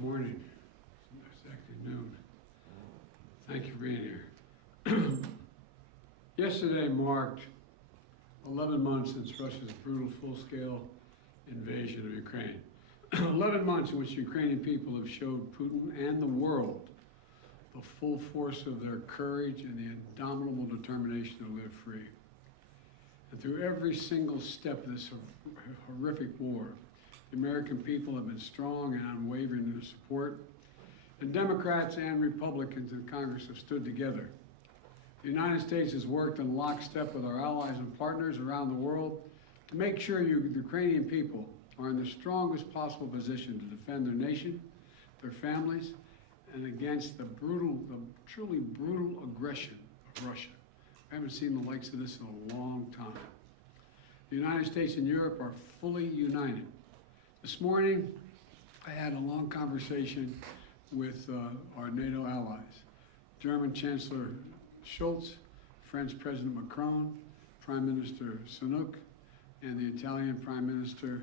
Good morning. It's actually noon. Thank you for being here. Yesterday marked 11 months since Russia's brutal full-scale invasion of Ukraine. 11 months in which Ukrainian people have showed Putin and the world the full force of their courage and the indomitable determination to live free. And through every single step of this horrific war, the American people have been strong and unwavering in their support, and Democrats and Republicans in Congress have stood together. The United States has worked in lockstep with our allies and partners around the world to make sure the Ukrainian people are in the strongest possible position to defend their nation, their families, and against the truly brutal aggression of Russia. I haven't seen the likes of this in a long time. The United States and Europe are fully united. This morning, I had a long conversation with our NATO allies, German Chancellor Scholz, French President Macron, Prime Minister Sunak, and the Italian Prime Minister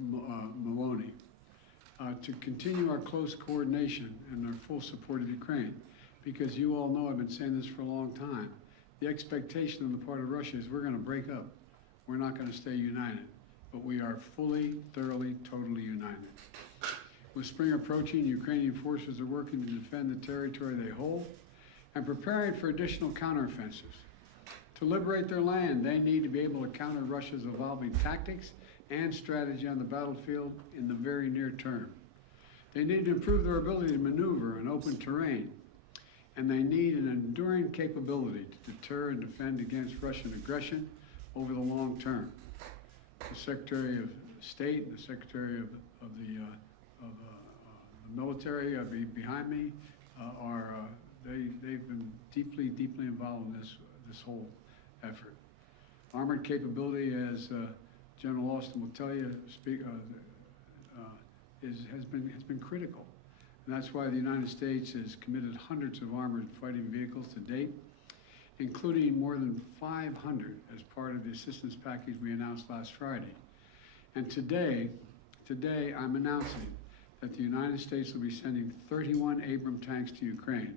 Meloni, to continue our close coordination and our full support of Ukraine. Because you all know, I've been saying this for a long time, the expectation on the part of Russia is we're going to break up. We're not going to stay united. But we are fully, thoroughly, totally united. With spring approaching, Ukrainian forces are working to defend the territory they hold and preparing for additional counteroffensives. To liberate their land, they need to be able to counter Russia's evolving tactics and strategy on the battlefield in the very near term. They need to improve their ability to maneuver in open terrain, and they need an enduring capability to deter and defend against Russian aggression over the long term. The Secretary of State and the Secretary of the military behind me they've been deeply involved in this whole effort. Armored capability, as General Austin will tell you, has been critical, and that's why the United States has committed hundreds of armored fighting vehicles to date, including more than 500 as part of the assistance package we announced last Friday. And today I'm announcing that the United States will be sending 31 Abrams tanks to Ukraine,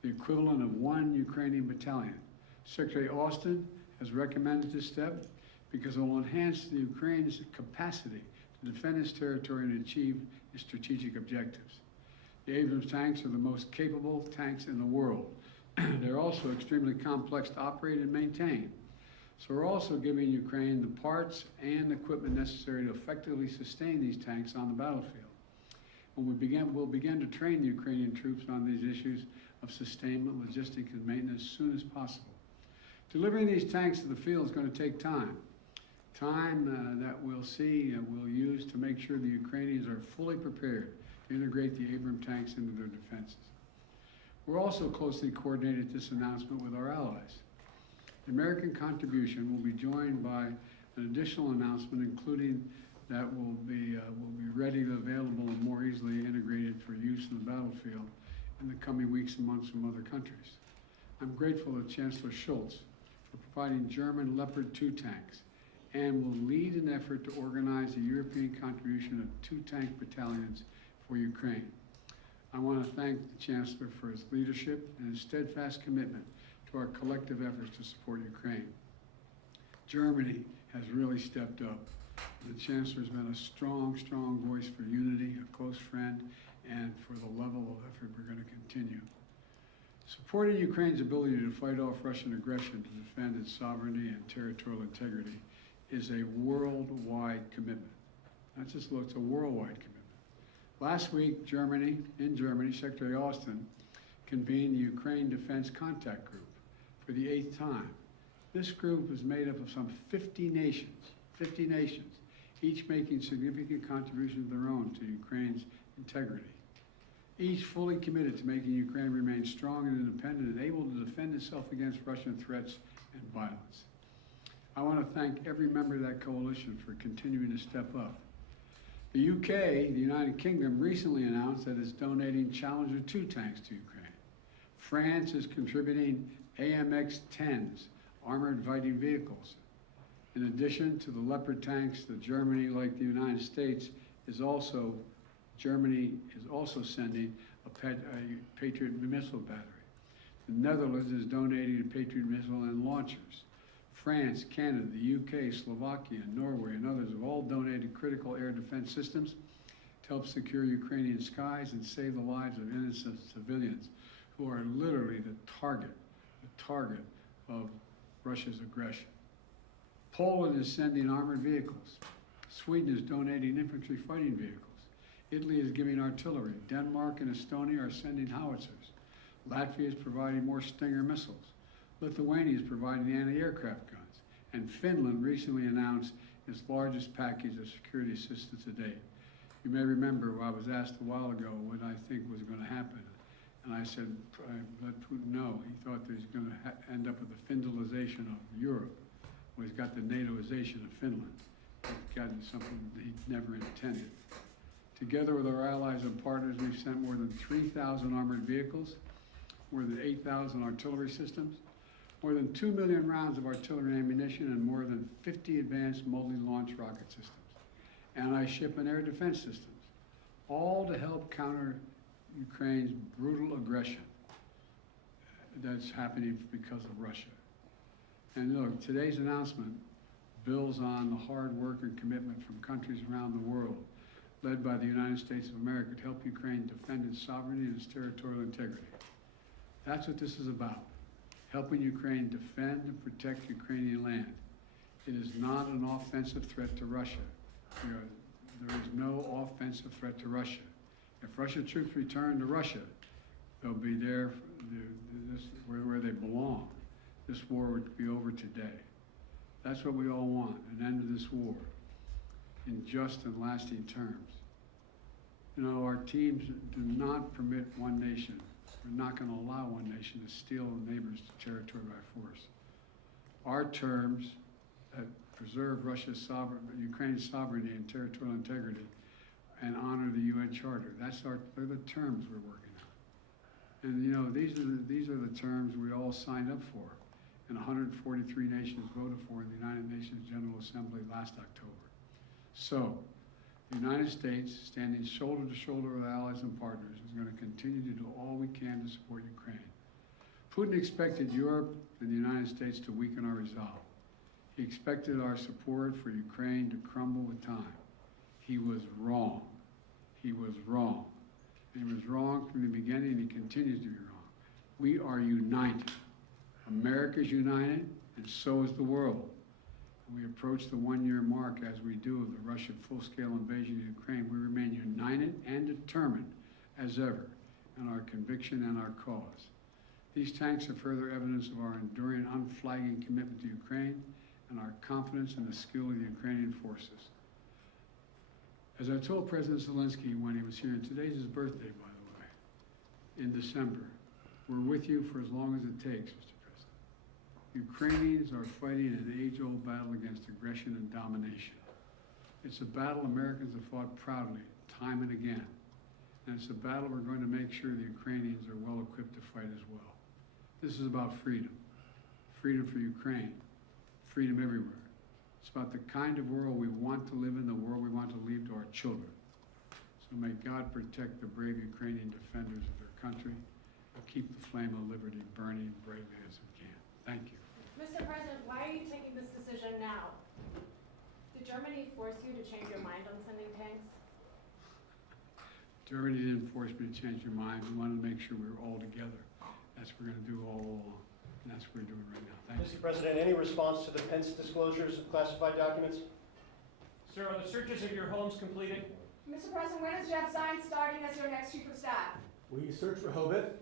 the equivalent of 1 Ukrainian battalion. Secretary Austin has recommended this step because it will enhance the Ukraine's capacity to defend its territory and achieve its strategic objectives. The Abrams tanks are the most capable tanks in the world. They're also extremely complex to operate and maintain. So we're also giving Ukraine the parts and equipment necessary to effectively sustain these tanks on the battlefield. When we'll begin to train the Ukrainian troops on these issues of sustainment, logistics, and maintenance as soon as possible. Delivering these tanks to the field is going to take time. That we'll see and we'll use to make sure the Ukrainians are fully prepared to integrate the Abrams tanks into their defenses. We're also closely coordinated this announcement with our allies. The American contribution will be joined by an additional announcement, including that will be ready, available, and more easily integrated for use in the battlefield in the coming weeks and months from other countries. I'm grateful to Chancellor Scholz for providing German Leopard 2 tanks and will lead an effort to organize a European contribution of 2 tank battalions for Ukraine. I want to thank the Chancellor for his leadership and his steadfast commitment to our collective efforts to support Ukraine. Germany has really stepped up. The Chancellor has been a strong voice for unity, a close friend, and for the level of effort we're going to continue. Supporting Ukraine's ability to fight off Russian aggression to defend its sovereignty and territorial integrity is a worldwide commitment. Not just it's a worldwide commitment. Last week, in Germany, Secretary Austin convened the Ukraine Defense Contact Group for the 8th time. This group is made up of some 50 nations, each making significant contributions of their own to Ukraine's integrity. Each fully committed to making Ukraine remain strong and independent and able to defend itself against Russian threats and violence. I want to thank every member of that coalition for continuing to step up. The UK, the United Kingdom, recently announced that it's donating Challenger 2 tanks to Ukraine. France is contributing AMX-10s, armored fighting vehicles. In addition to the Leopard tanks, that Germany, like the United States, is also Germany is also sending a Patriot missile battery. The Netherlands is donating a Patriot missile and launchers. France, Canada, the UK, Slovakia, Norway, and others have all donated critical air defense systems to help secure Ukrainian skies and save the lives of innocent civilians who are literally the target of Russia's aggression. Poland is sending armored vehicles. Sweden is donating infantry fighting vehicles. Italy is giving artillery. Denmark and Estonia are sending howitzers. Latvia is providing more Stinger missiles. Lithuania is providing anti-aircraft guns. And Finland recently announced its largest package of security assistance to date. You may remember I was asked a while ago what I think was going to happen. And I said, I let Putin know. He thought that he's going to end up with the Finlandization of Europe. Well, he's got the NATOization of Finland. He's gotten something that he never intended. Together with our allies and partners, we've sent more than 3,000 armored vehicles, more than 8,000 artillery systems, more than 2 million rounds of artillery ammunition, and more than 50 advanced multi-launch rocket systems, anti-ship and air defense systems, all to help counter Ukraine's brutal aggression that's happening because of Russia. And look, today's announcement builds on the hard work and commitment from countries around the world, led by the United States of America, to help Ukraine defend its sovereignty and its territorial integrity. That's what this is about, helping Ukraine defend and protect Ukrainian land. It is not an offensive threat to Russia. There is no offensive threat to Russia. If Russian troops return to Russia, they'll be there where they belong. This war would be over today. That's what we all want, an end to this war in just and lasting terms. You know, our teams do not permit one nation. We're not going to allow one nation to steal a neighbor's territory by force. Our terms that preserve Ukraine's sovereignty and territorial integrity and honor the UN Charter. They're the terms we're working on. And you know, these are the terms we all signed up for and 143 nations voted for in the United Nations General Assembly last October. So, the United States, standing shoulder to shoulder with allies and partners, is going to continue to do all we can to support Ukraine. Putin expected Europe and the United States to weaken our resolve. He expected our support for Ukraine to crumble with time. He was wrong. He was wrong. And he was wrong from the beginning, and he continues to be wrong. We are united. America is united, and so is the world. And we approach the one-year mark, as we do, of the Russian full-scale invasion of Ukraine. We remain united and determined as ever in our conviction and our cause. These tanks are further evidence of our enduring, unflagging commitment to Ukraine and our confidence in the skill of the Ukrainian forces. As I told President Zelensky when he was here, and today's his birthday, by the way, in December, we're with you for as long as it takes, Mr. President. Ukrainians are fighting an age-old battle against aggression and domination. It's a battle Americans have fought proudly, time and again. And it's a battle we're going to make sure the Ukrainians are well equipped to fight as well. This is about freedom. Freedom for Ukraine. Freedom everywhere. It's about the kind of world we want to live in, the world we want to leave to our children. So may God protect the brave Ukrainian defenders of their country and keep the flame of liberty burning bravely as we can. Thank you. Mr. President, why are you taking this decision now? Did Germany force you to change your mind on sending tanks? Germany didn't force me to change your mind. We wanted to make sure we were all together. That's what we're going to do all along. And that's what we're doing right now. Thank you. Mr. President, any response to the Pence disclosures of classified documents? Sir, are the searches of your homes completed? Mr. President, when is Jeff Zients starting as your next chief of staff? We search for Hobith.